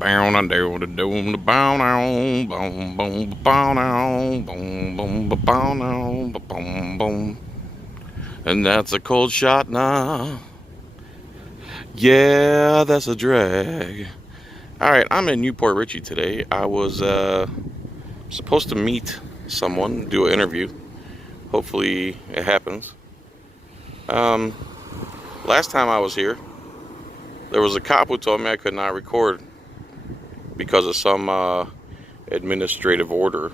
Bound down the doom the bound down boom boom bound down boom boom bound down boom boom. And that's a cold shot now. Yeah, that's a drag. All right, I'm in Newport Richey today. I was supposed to meet someone, do an interview. Hopefully it happens. Last time I was here, there was a cop who told me I could not record because of some administrative order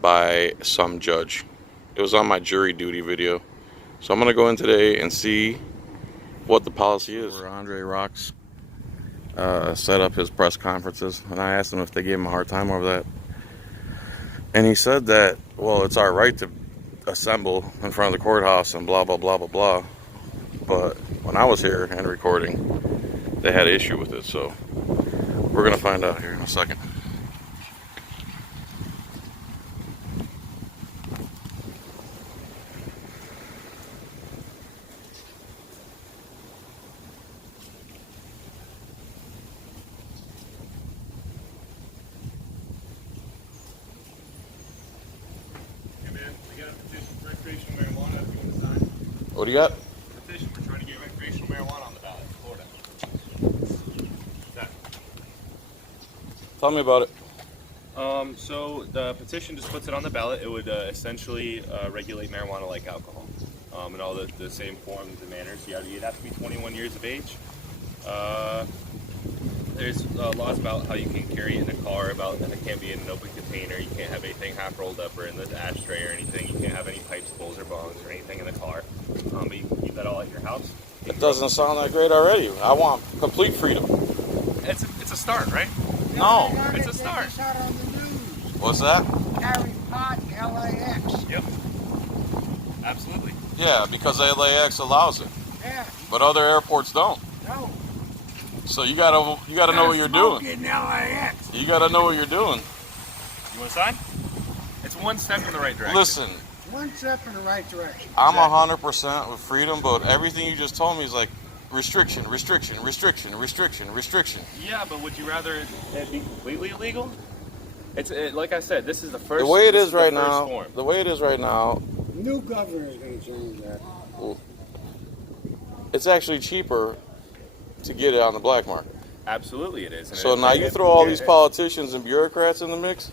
by some judge. It was on my jury duty video. So I'm going to go in today and see what the policy is. Where Andre Rocks set up his press conferences, and I asked him if they gave him a hard time over that. And he said that, well, it's our right to assemble in front of the courthouse and blah, blah, blah, blah, blah. But when I was here and recording, they had an issue with it. So we're going to find out here in a second. What do you got? Petition. We're trying to get recreational marijuana on the ballot in Florida. Tell me about it. So the petition just puts it on the ballot. It would essentially regulate marijuana like alcohol, in all the same forms and manners. You'd have to be 21 years of age. There's laws about how you can carry it in a car, about that it can't be in an open container. You can't have anything half rolled up or in the ashtray or anything. You can't have any pipes, bowls, or bongs or anything in the car. But you can keep that all at your house. It doesn't sound that great already. I want complete freedom. It's a start, right? No. It's a start. What's that? Carry pot LAX. Yep. Absolutely. Yeah, because LAX allows it, Yeah. but other airports don't. No. So you gotta know what you're doing. In LAX. You gotta know what you're doing. You want to sign? It's one step in the right direction. Listen, One step in the right direction. I'm 100% with freedom, but everything you just told me is like restriction, restriction, restriction, restriction, restriction. Yeah, but would you rather it be completely illegal? Like I said, this is the first. The way it this is right the first now, form. the way it is right now, New governor is going to change that. it's actually cheaper to get it on the black market. Absolutely, it is. And So now you throw all these politicians and bureaucrats in the mix,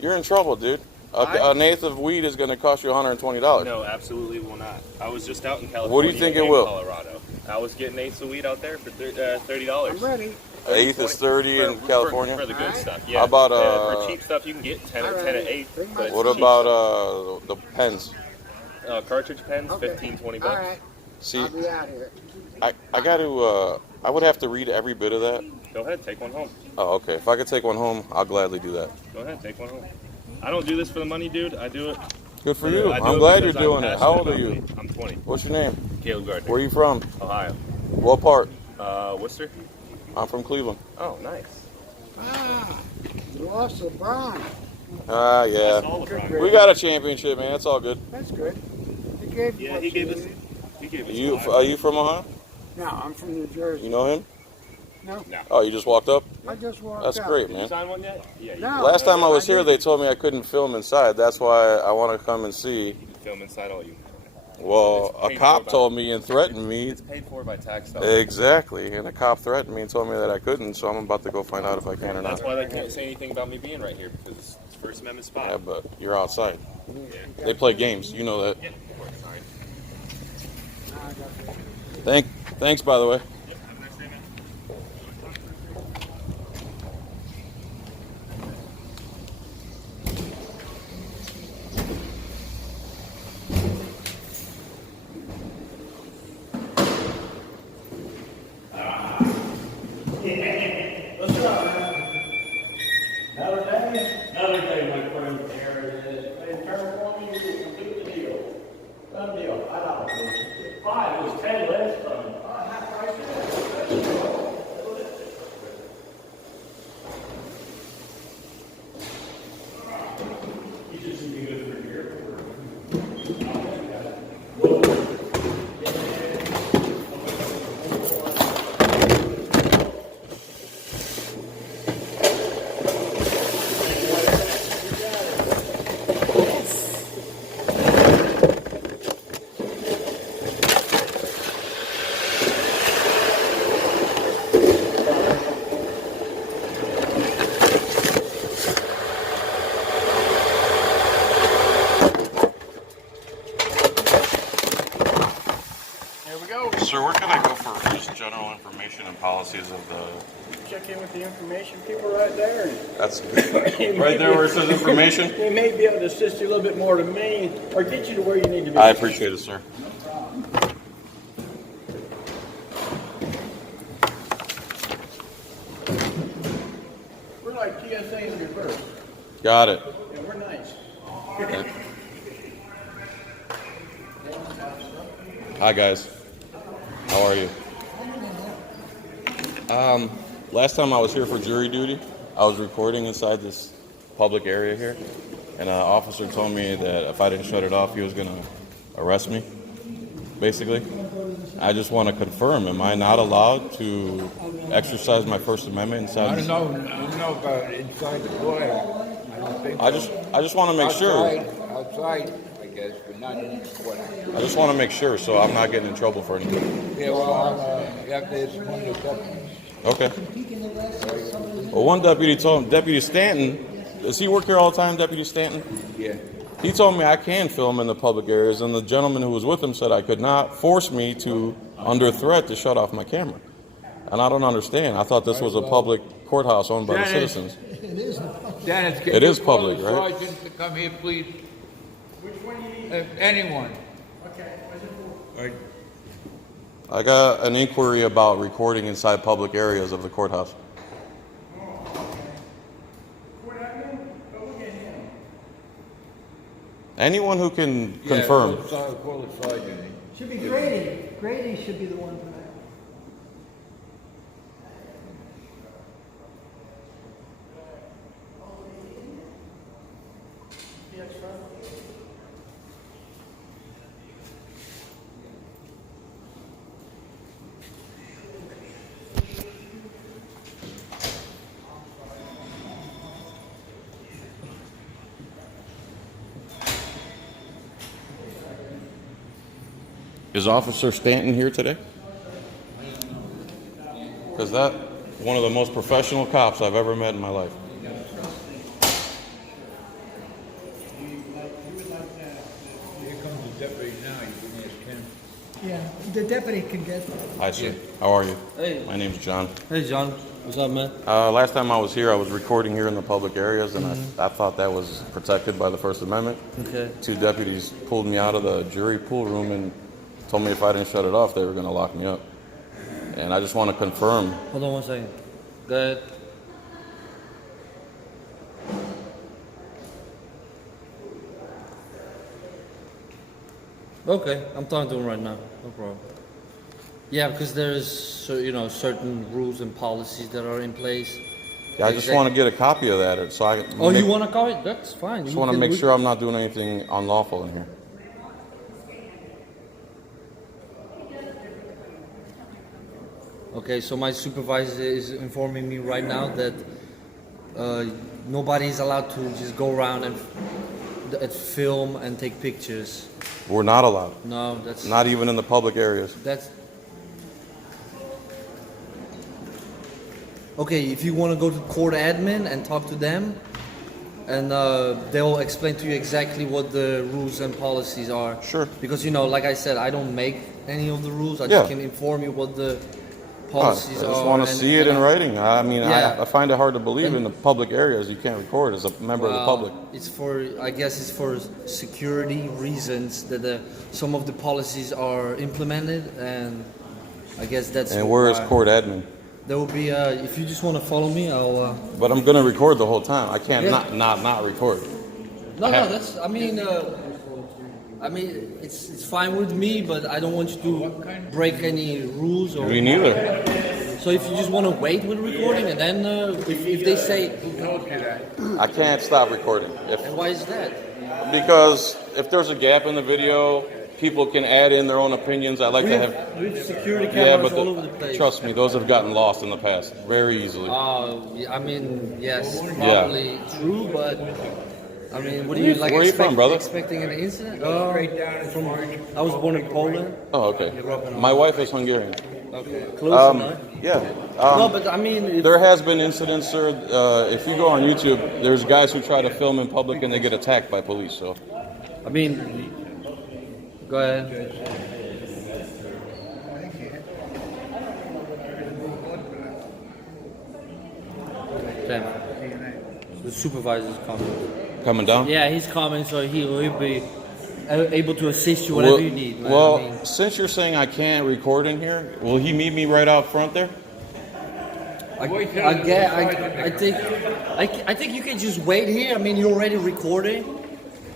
you're in trouble, dude. An eighth of weed is going to cost you $120. No, absolutely will not. I was just out in California. What do you think it and will? Colorado. I was getting eighths of weed out there for $30. I'm ready. An eighth is 30 in California. For the good stuff, yeah. How about for cheap stuff, you can get 10 at 8. But what about the pens? cartridge pens? Okay. 15, 20 All bucks. right. See, I'll be out here. I got to. I would have to read every bit of that. Go ahead, take one home. Oh, okay. If I could take one home, I'll gladly do that. Go ahead, take one home. I don't do this for the money, dude. I do it. Good for you. I do I'm it glad you're because I'm doing it. How old are passionate you? about weed. I'm 20. What's your name? Caleb Gardner. Where are you from? Ohio. What part? Worcester? I'm from Cleveland. Oh, nice. Ah, you lost LeBron. Ah, yeah. That's all LeBron. We got a championship, man. That's all good. That's good. He gave you Yeah, what he you gave us. needed. He gave us. You five. are you from Ohio? No, I'm from New Jersey. You know him? No, Oh, you just walked up? I just walked That's out. great, Did you man. sign one yet? Yeah. You No. Last time I was I here, they didn't. told me I couldn't film inside. That's why I want to come and see. can film inside all you. Well, It's a paid cop for told me and threatened me. It's paid for by tax dollars. Exactly, and a cop threatened me and told me that I couldn't, so I'm about to go find out if I can or That's not. why they can't say anything about me being right here because it's First Amendment spot. Yeah, but you're outside. Yeah. They play games, you know that. Yeah, of course. Sorry. Nah, I got that. Thanks, by the way. Yep. Have a nice day, man. Another day, my friend. There it is. In California, you can do the deal. Done deal. I don't know. 5, it was 10 last time. Half price. You just need to go through here. policies of the... Check in with the information people right there. That's right there where it says information. They may be able to assist you a little bit more than me, or get you to where you need to be. I appreciate it, sir. We're like TSA in reverse. Got it. Yeah, we're nice. Okay. Hi guys, how are you? Last time I was here for jury duty, I was recording inside this public area here, and an officer told me that if I didn't shut it off, he was gonna arrest me, basically. I just want to confirm, am I not allowed to exercise my First Amendment inside? I don't know about inside the court. I don't think. I just want to make sure. Outside, I guess, but not in the court. I just want to make sure, so I'm not getting in trouble for anything. Yeah, well, you have to ask one of the deputies. Okay. Well, one deputy told him, Deputy Stanton, does he work here all the time, Deputy Stanton? Yeah. He told me I can film in the public areas, and the gentleman who was with him said I could not force me to, under threat, to shut off my camera. And I don't understand. I thought this was a public courthouse owned by the citizens. Dennis, can It you is call public, the right? sergeant to come here, please? Which one do you need? Anyone. Okay, what's it for? All right. I got an inquiry about recording inside public areas of the courthouse. Court admin? Go look at him. Anyone who can Yeah, confirm. call the sergeant. Should be Grady. Grady should be the one for that. Is Officer Stanton here today? Because that one of the most professional cops I've ever met in my life. Here comes the deputy now, you can ask him. Yeah, the deputy can get. Hi, sir. How are you? Hey. My name's John. Hey, John. What's up, man? Last time I was here, I was recording here in the public areas, and I thought that was protected by the First Amendment. Okay. Two deputies pulled me out of the jury pool room and told me if I didn't shut it off, they were going to lock me up. And I just want to confirm. Hold on one second. Go ahead. Okay, I'm talking to him right now. No problem. Yeah, because there's certain rules and policies that are in place. Yeah, I just want to get a copy of that, so I. Oh, you want to call it? That's fine. Just want to make sure I'm not doing anything unlawful in here. Okay, so my supervisor is informing me right now that nobody is allowed to just go around and film and take pictures. We're not allowed. No, that's Not even in the public areas. That's okay. If you want to go to court admin and talk to them, and they'll explain to you exactly what the rules and policies are. Sure. Because like I said, I don't make any of the rules. I Yeah. just can inform you what the I policies are. just want to see it in writing. I mean, Yeah. I find it hard to believe in the public areas you can't record as a member of the public. I guess it's for security reasons that some of the policies are implemented, and I guess that's. And where is why. court admin? There will be. If you just want to follow me, I'll. But I'm gonna record the whole time. I can't Yeah. not record. No, that's. I mean, it's fine with me, but I don't want you to break any rules or. Me neither. So if you just want to wait with recording, and then if they say, I can't stop recording. and why is that? Because if there's a gap in the video, people can add in their own opinions. I like We to have, have. we have security Yeah, cameras but all over the place. trust me, those have gotten lost in the past very easily. I mean, yes, probably true, but I mean, what do you like? Where are you from, brother? Expecting an incident? I was born in Poland. Oh, okay. My wife is Hungarian. Okay, close enough. Yeah. No, but I mean, There has been incidents, sir. If you go on YouTube, there's guys who try to film in public and they get attacked by police. So I mean, go ahead. 10th. The supervisor's coming. Coming down? Yeah, he's coming, so he'll be able to assist you whatever you need. Man. Well, I mean, since you're saying I can't record in here, will he meet me right out front there? I think you can just wait here. I mean, you're already recording.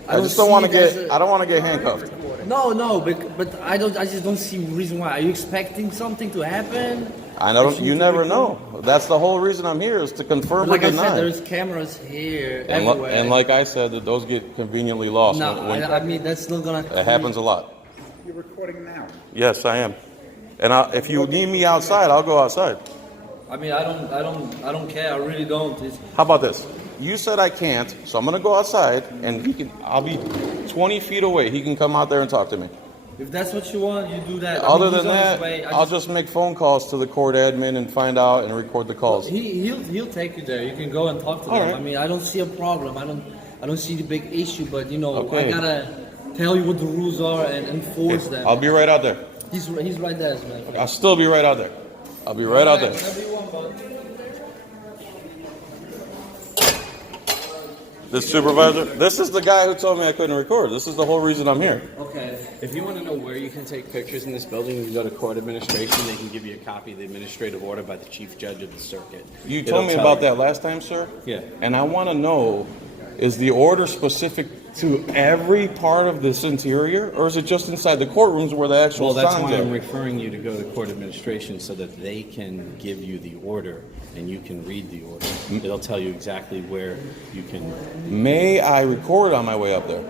I just don't want to get. I don't want to get handcuffed. No, but I just don't see a reason why. Are you expecting something to happen? I don't. You never know. That's the whole reason I'm here, is to confirm Like or I deny. said, there's cameras here and, everywhere. and like I said, that those get conveniently lost. No, when- I mean that's not gonna. it happens a lot. You're recording now. Yes, I am. And if you need me outside, I'll go outside. I mean, I don't care. I really don't. How about this? You said I can't, so I'm gonna go outside, and he can. I'll be 20 feet away. He can come out there and talk to me. If that's what you want, you do that. Other I mean, than he's on his that, way. I'll just make phone calls to the court admin and find out and record the calls. He'll take you there. You can go and talk to All them. right. I mean, I don't see a problem. I don't see the big issue. But you know, Okay. I gotta tell you what the rules are and enforce them. I'll be right out there. He's right there, man. I'll still be right out there. I'll be right out there. Whatever you want, bud. This supervisor, this is the guy who told me I couldn't record. This is the whole reason I'm here. Okay. If you want to know where you can take pictures in this building, you can go to court administration. They can give you a copy of the administrative order by the chief judge of the circuit. You It'll told me tell about you. that last time, sir? Yeah. And I want to know, is the order specific to every part of this interior, or is it just inside the courtrooms where the actual Well, that's signs why I'm are? referring you to go to court administration so that they can give you the order and you can read the order. It'll tell you exactly where you can. May I record on my way up there?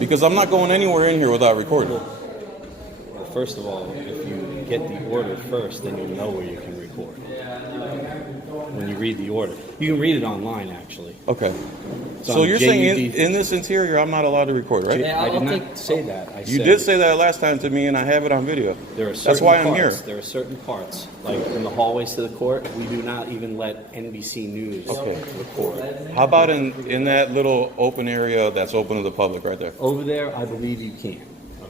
Because I'm not going anywhere in here without recording. Well, first of all, if you get the order first, then you'll know where you can record. When you read the order, you can read it online actually. Okay. It's So on you're saying JUD. in this interior I'm not allowed to record, right? Yeah, I did I'll not take- say that. I You said did say that last time to me, and I have it on video. There are certain That's why I'm here. parts, There are certain parts, like in the hallways to the court, we do not even let NBC News Okay. record. How about in that little open area that's open to the public right there? Over there, I believe you can.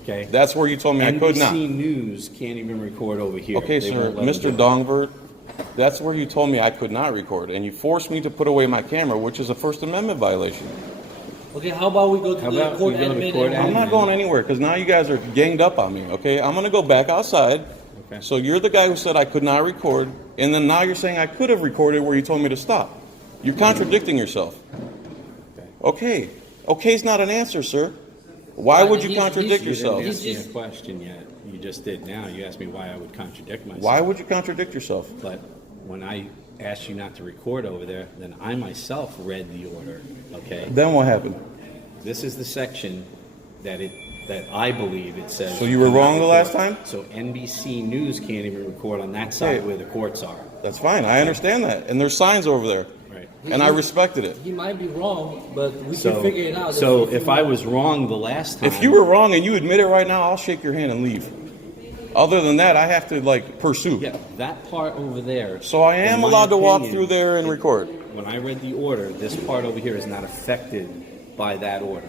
Okay. That's where you told me I could not. NBC News can't even record over here. Okay, They sir, won't let them Mr. do it. Dongvert, that's where you told me I could not record, and you forced me to put away my camera, which is a First Amendment violation. Okay, how about we go to How the about court we go to admin? court and- I'm not going anywhere because now you guys are ganged up on me, okay? I'm going to go back outside. Okay. So you're the guy who said I could not record, and then now you're saying I could have recorded where you told me to stop. You're contradicting yourself. Okay. Okay's not an answer, sir. Why would you He's- contradict he's- yourself? You didn't ask me He's- a question yet. You just did now. You asked me why I would contradict myself. Why would you contradict yourself? But when I asked you not to record over there, then I myself read the order. Okay. Then what happened? This is the section that I believe it says. So you were do not wrong the last record. time? So NBC News can't even record on that side Okay. where the courts are. That's fine. I understand that. And there's signs over there. Right. And I respected it. He might be wrong, but we So, can figure it out. so if I was wrong the last time, If you were wrong and you admit it right now, I'll shake your hand and leave. Other than that, I have to pursue. yeah, that part over there. So I am in my allowed to walk opinion, through there and record. When I read the order, this part over here is not affected by that order.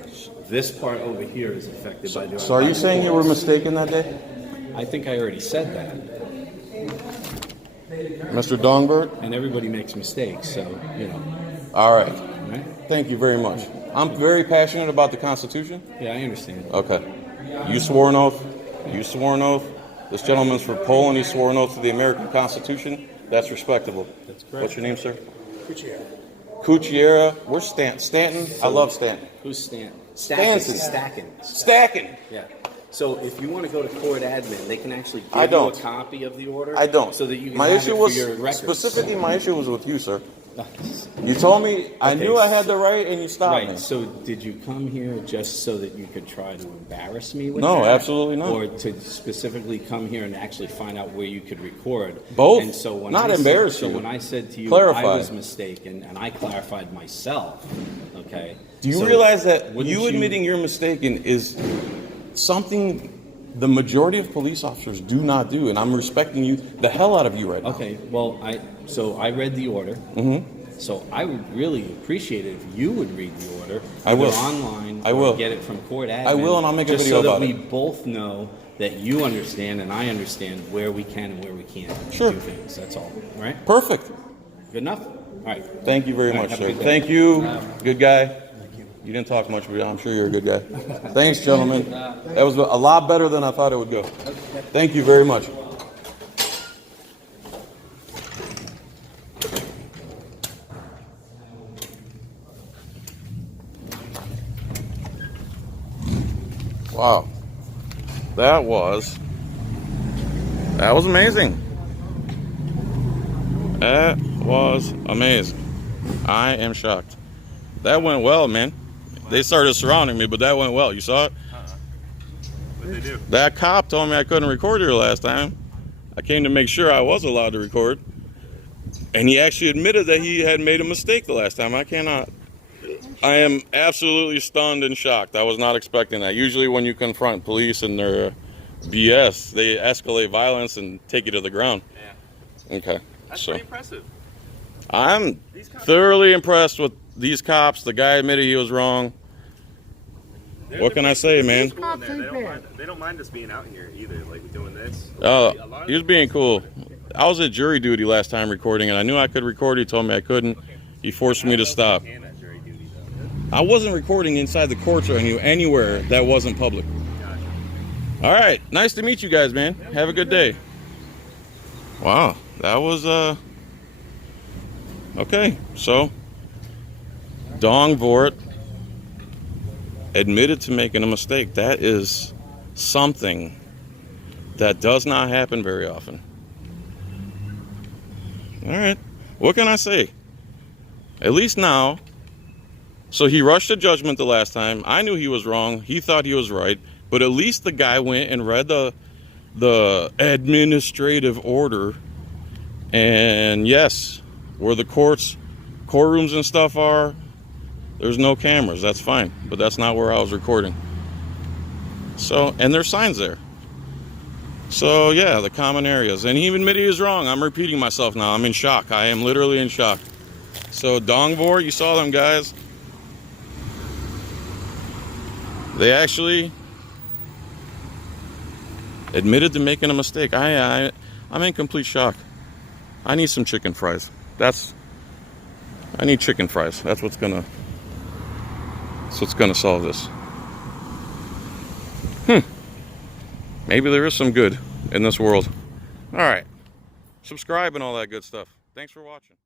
This part over here is affected by the order. So are you saying you were mistaken that day? I think I already said that. Mr. Dongbird? And everybody makes mistakes, so, you know. All right. Right? Thank you very much. I'm very passionate about the Constitution. Yeah, I understand. Okay. You swore an oath. You swore an oath. This gentleman's from Poland. He swore an oath to the American Constitution. That's respectable. That's correct. What's your name, sir? Cucchiera. Where's Stanton? I love Stanton. Who's Stanton? Stanton. Stacking. Stacking. Yeah. So if you want to go to court admin, they can actually give I don't. you a copy of the order. I don't. So that you can My have issue it was for your records. specifically. My issue was with you, sir. You told me I Okay, knew I had the right, and you stopped me. Right. So did you come here just so that you could try to embarrass me with No, that? absolutely not. Or to specifically come here and actually find out where you could record? Both. And so when Not I embarrass said, you. So when I said to you Clarify. I was mistaken and I clarified myself, okay? Do you So realize that wouldn't you admitting you're mistaken is something the majority of police officers do not do, and I'm respecting you the hell out of you right now. Okay, well, I read the order. Mm-hmm. So I would really appreciate it if you would read the order. I will. Either online I will. or get it from court admin. I will, and I'll make a just video so about that it. we both know that you understand and I understand where we can and where we can't Sure. do things. That's all, right? Perfect. Good enough? All right. Thank you very All right, much, have a sir. good day. Thank you. Good guy. You didn't talk much, but I'm sure you're a good guy. Thanks, gentlemen. That was a lot better than I thought it would go. Thank you very much. Wow. That was amazing. That was amazing. I am shocked. That went well, man. They started surrounding me, but that went well. You saw it? What did they do? That cop told me I couldn't record here last time. I came to make sure I was allowed to record. And he actually admitted that he had made a mistake the last time. I am absolutely stunned and shocked. I was not expecting that. Usually when you confront police and their BS, they escalate violence and take you to the ground. Yeah. Okay. That's So pretty impressive. I'm thoroughly impressed with these cops. The guy admitted he was wrong. What can I say, man? Cool in there. They don't mind us being out here either, like doing this. He was being cool. I was at jury duty last time recording, and I knew I could record. He told me I couldn't. He forced me to stop. I wasn't recording inside the courts or anywhere that wasn't public. All right. Nice to meet you guys, man. Have a good day. Wow. That was, okay. So, Dong Vort admitted to making a mistake. That is something that does not happen very often. All right. What can I say? At least now. So he rushed to judgment the last time. I knew he was wrong. He thought he was right. But at least the guy went and read the administrative order. And yes, where the courtrooms and stuff are, there's no cameras. That's fine. But that's not where I was recording. So, and there's signs there. So yeah, the common areas. And he even admitted he was wrong. I'm repeating myself now. I'm in shock. I am literally in shock. So Dongvor, you saw them guys. They actually admitted to making a mistake. I'm in complete shock. I need some chicken fries. I need chicken fries. That's what's gonna solve this. Maybe there is some good in this world. All right. Subscribe and all that good stuff. Thanks for watching.